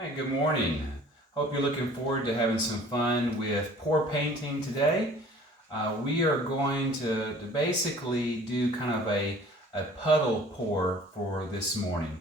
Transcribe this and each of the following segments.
Hi, good morning. Hope you're looking forward to having some fun with pour painting today. We are going to basically do kind of a puddle pour for this morning.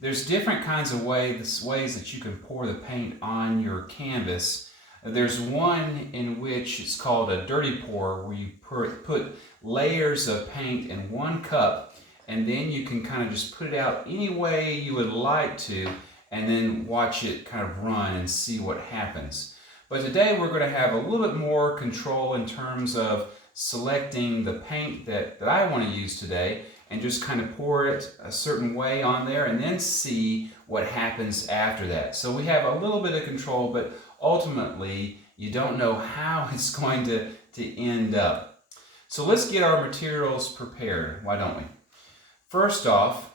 There's different kinds of ways that you can pour the paint on your canvas. There's one in which it's called a dirty pour, where you put layers of paint in one cup, and then you can kind of just put it out any way you would like to, and then watch it kind of run and see what happens. But today we're going to have a little bit more control in terms of selecting the paint that I want to use today, and just kind of pour it a certain way on there and then see what happens after that. So we have a little bit of control, but ultimately you don't know how it's going to end up. So let's get our materials prepared, why don't we? First off,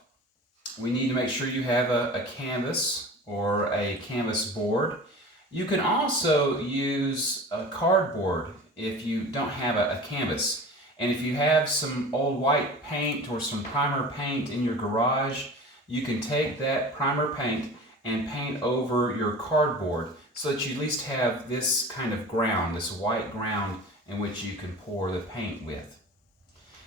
we need to make sure you have a canvas or a canvas board. You can also use a cardboard if you don't have a canvas. And if you have some old white paint or some primer paint in your garage, you can take that primer paint and paint over your cardboard so that you at least have this kind of ground, this white ground in which you can pour the paint with.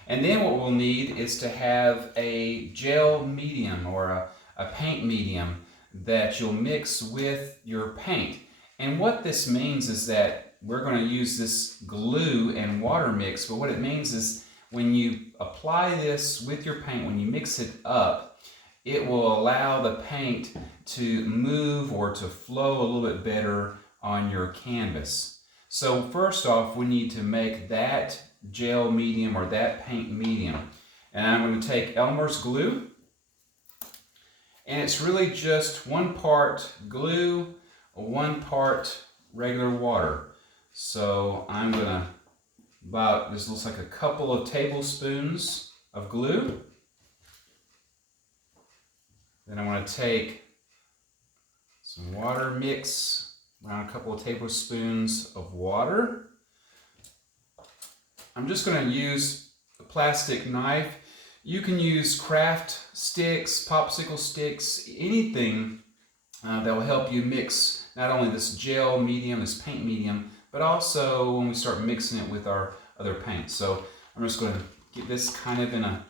And then what we'll need is to have a gel medium or a paint medium that you'll mix with your paint. And what this means is that we're going to use this glue and water mix, but what it means is when you apply this with your paint, when you mix it up, it will allow the paint to move or to flow a little bit better on your canvas. So first off, we need to make that gel medium or that paint medium. And I'm going to take Elmer's glue, and it's really just 1 part glue, 1 part regular water. So I'm going to, this looks like a couple of tablespoons of glue. Then I want to take some water, mix around a couple of tablespoons of water. I'm just going to use a plastic knife. You can use craft sticks, popsicle sticks, anything that will help you mix not only this gel medium, this paint medium, but also when we start mixing it with our other paint. So I'm just going to get this kind of in a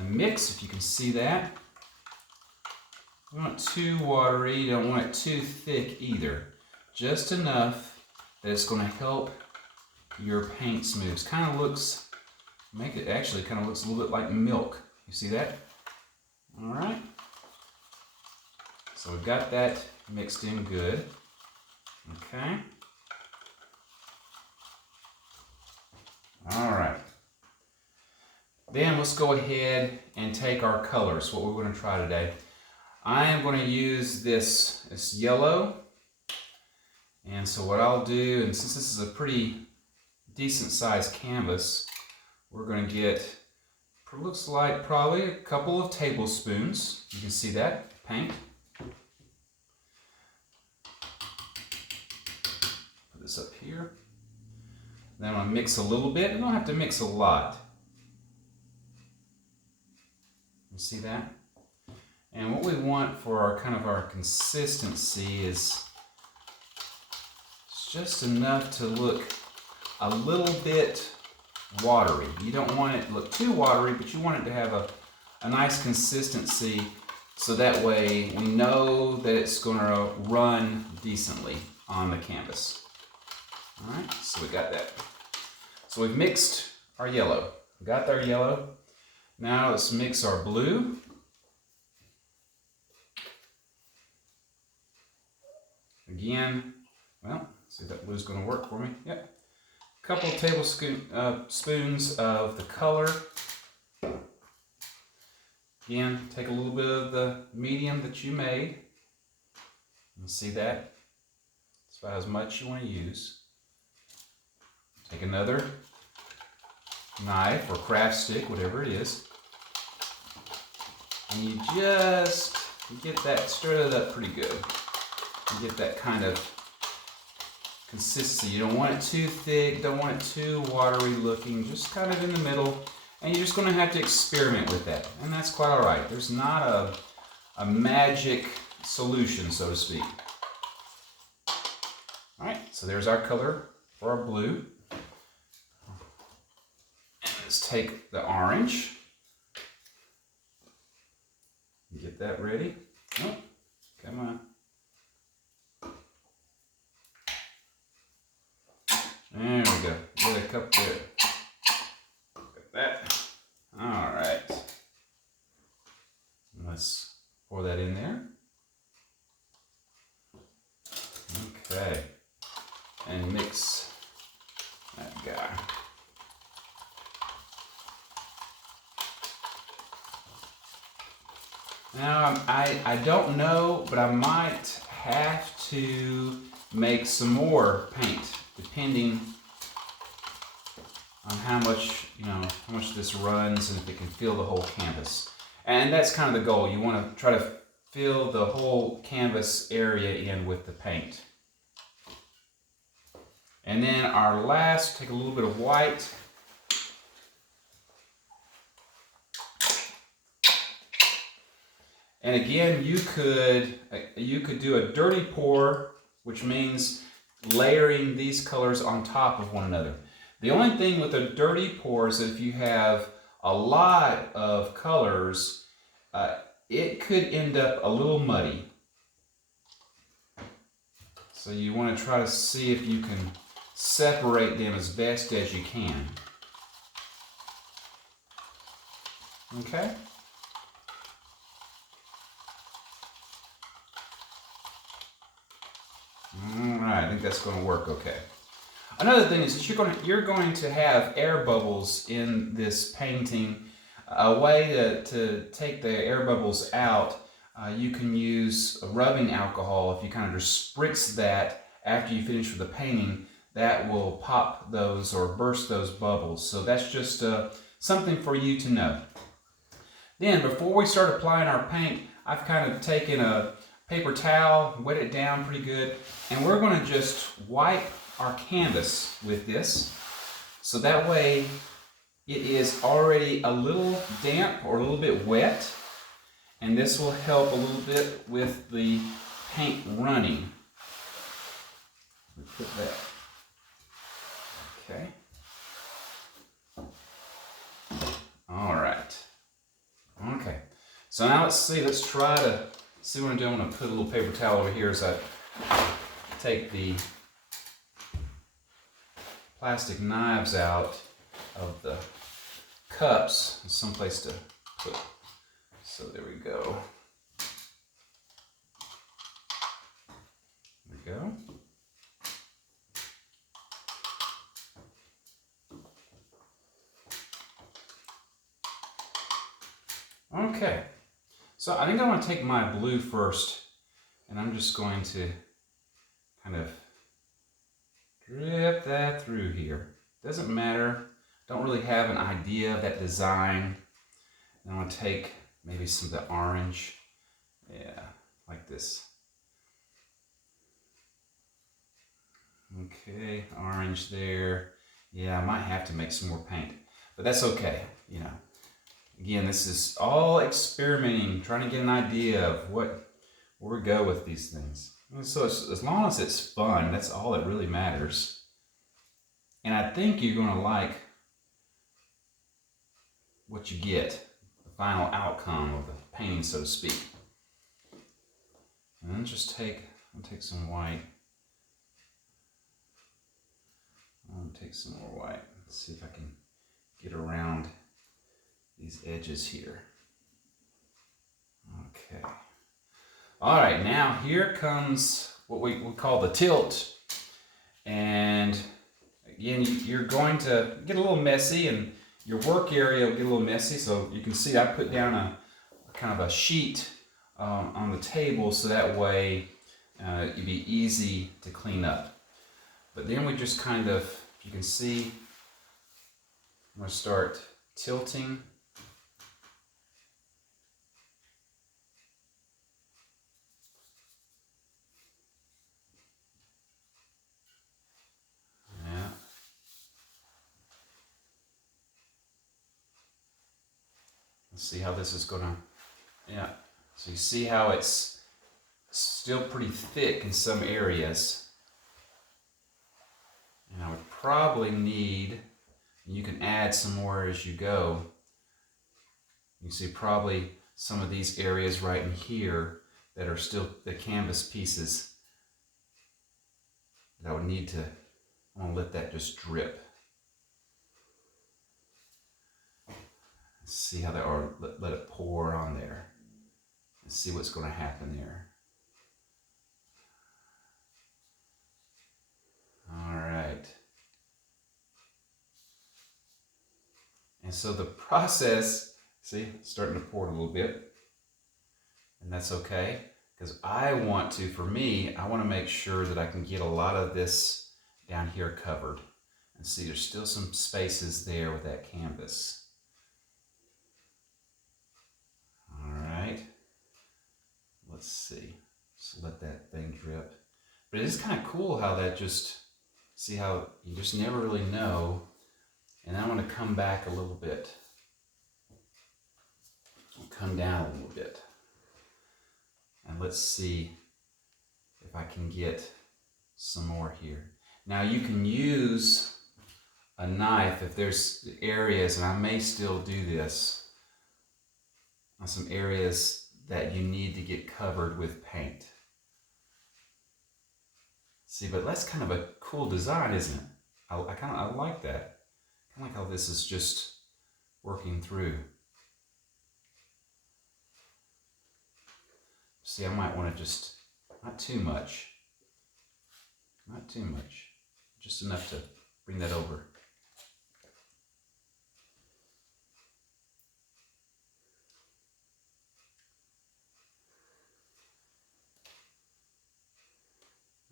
mix, if you can see that. You don't want it too watery, you don't want it too thick either. Just enough that it's going to help your paint smooth. It kind of looks, actually kind of looks a little bit like milk. You see that? All right. So we've got that mixed in good. Okay. All right. Then let's go ahead and take our colors, what we're going to try today. I am going to use this yellow. And so what I'll do, and since this is a pretty decent sized canvas, we're going to get, looks like probably a couple of tablespoons. You can see that paint. Put this up here. Then I'm going to mix a little bit. You don't have to mix a lot. You see that? And what we want for our consistency is just enough to look a little bit watery. You don't want it to look too watery, but you want it to have a nice consistency, so that way we know that it's going to run decently on the canvas. All right, so we got that. So we've mixed our yellow. We got our yellow. Now let's mix our blue. Again, well, see if that blue's going to work for me. Yep. A couple of tablespoons of the color. Again, take a little bit of the medium that you made. You see that? It's about as much you want to use. Take another knife or craft stick, whatever it is. And you just get that stirred up pretty good. You get that kind of consistency. You don't want it too thick, don't want it too watery looking, just kind of in the middle. And you're just going to have to experiment with that. And that's quite all right. There's not a magic solution, so to speak. All right, so there's our color for our blue. And let's take the orange. Get that ready. Oh, come on. There we go. Get a cup there. Look at that. All right. Let's pour that in there. Okay. And mix that guy. Now, I don't know, but I might have to make some more paint, depending on how much, how much this runs and if it can fill the whole canvas. And that's kind of the goal. You want to try to fill the whole canvas area in with the paint. And then our last, take a little bit of white. And again, you could do a dirty pour, which means layering these colors on top of one another. The only thing with a dirty pour is that if you have a lot of colors, it could end up a little muddy. So you want to try to see if you can separate them as best as you can. Okay? Alright, I think that's going to work okay. Another thing is that you're going to have air bubbles in this painting. A way to take the air bubbles out, you can use rubbing alcohol. If you kind of just spritz that after you finish with the painting, that will pop those or burst those bubbles. So that's just something for you to know. Then before we start applying our paint, I've kind of taken a paper towel, wet it down pretty good, and we're going to just wipe our canvas with this, so that way it is already a little damp or a little bit wet, and this will help a little bit with the paint running. We put that, okay. All right, okay. So now let's try to see what I'm doing. I'm going to put a little paper towel over here as I take the plastic knives out of the cups. There's someplace to put. So there we go. There we go. Okay. So I think I want to take my blue first, and I'm just going to kind of drip that through here. Doesn't matter. Don't really have an idea of that design. And I'm going to take maybe some of the orange. Yeah, like this. Okay, orange there. Yeah, I might have to make some more paint, but that's okay, Again, this is all experimenting, trying to get an idea of where we go with these things. So as long as it's fun, that's all that really matters. And I think you're going to like what you get, the final outcome of the painting, so to speak. And then I'll take some white. I'll take some more white. Let's see if I can get around these edges here. Okay. All right, now here comes what we call the tilt. And again, you're going to get a little messy, and your work area will get a little messy. So you can see I put down a kind of a sheet on the table, so that way it'd be easy to clean up. But then we just kind of, you can see, I'm going to start tilting. Let's see how this is gonna, so you see how it's still pretty thick in some areas. And I would probably need, you can add some more as you go. You see probably some of these areas right in here that are still the canvas pieces that I would need to, I want to let that just drip. See how that, or let it pour on there and see what's going to happen there. All right. And so the process, see, it's starting to pour a little bit, and that's okay, because I want to, for me, I want to make sure that I can get a lot of this down here covered. And see, there's still some spaces there with that canvas. All right. Let's see. Just let that thing drip. But it is kind of cool how that just, see how you just never really know. And I want to come back a little bit. Come down a little bit. And let's see if I can get some more here. Now you can use a knife if there's areas, and I may still do this, on some areas that you need to get covered with paint. See, but that's kind of a cool design, isn't it? I like that. I like how this is just working through. See, I might want to just, not too much, just enough to bring that over.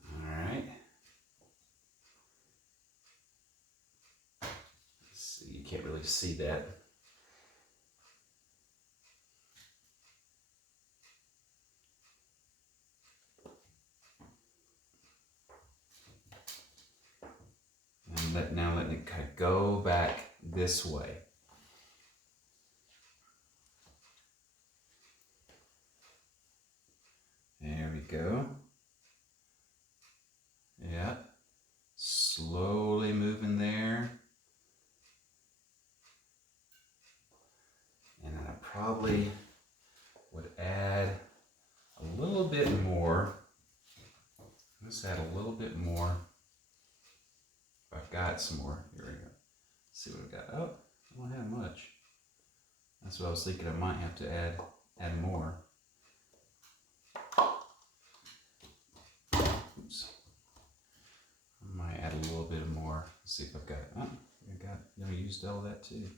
All right. Let's see, you can't really see that. Now letting it kind of go back this way. There we go. Yeah. Slowly moving there. And then I probably would add a little bit more. Let's add a little bit more. I've got some more. Here we go. Let's see what I've got. Oh, I don't have much. That's what I was thinking. I might have to add more. Oops. I might add a little bit more. Let's see if I've got. Oh, I used all that too.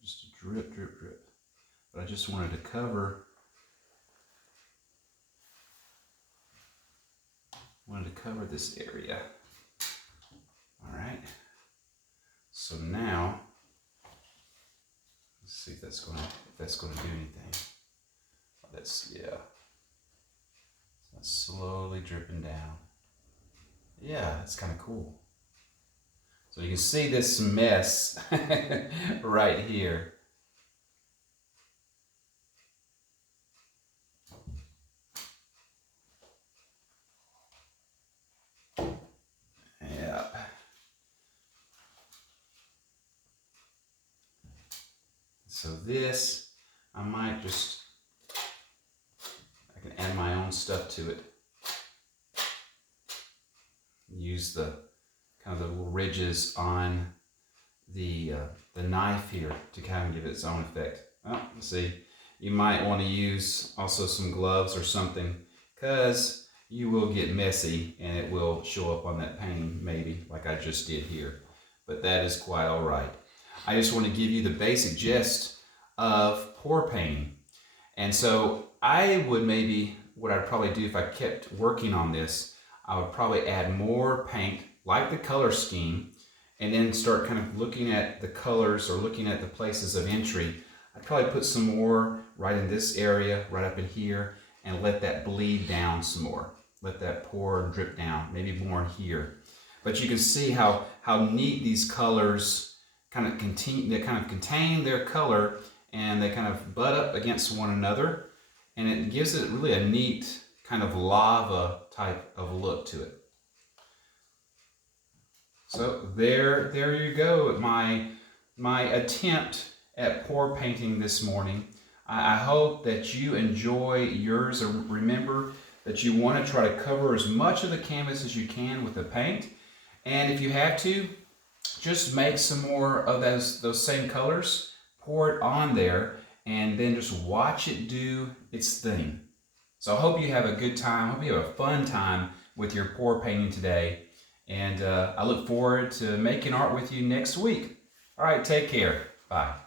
Just a drip, drip, drip. But I just wanted to cover. Wanted to cover this area. All right. So now, let's see if that's going to do anything. Oh, that's, yeah. So that's slowly dripping down. Yeah, that's kind of cool. So you can see this mess right here. So this, I might just, I can add my own stuff to it. Use the kind of the little ridges on the knife here to kind of give it its own effect. Oh, let's see, you might want to use also some gloves or something, because you will get messy and it will show up on that painting maybe, like I just did here. But that is quite all right. I just want to give you the basic gist of pour painting. And so I would maybe, what I'd probably do if I kept working on this, I would probably add more paint, like the color scheme, and then start kind of looking at the colors or looking at the places of entry. I'd probably put some more right in this area, right up in here, and let that bleed down some more. Let that pour and drip down, maybe more in here. But you can see how neat these colors kind of contain their color, and they kind of butt up against one another. and it gives it really a neat kind of lava type of look to it. So there you go, my attempt at pour painting this morning. I hope that you enjoy yours. Remember that you want to try to cover as much of the canvas as you can with the paint. And if you have to, just make some more of those same colors, pour it on there, and then just watch it do its thing. So I hope you have a good time. I hope you have a fun time with your pour painting today. And I look forward to making art with you next week. All right, take care. Bye.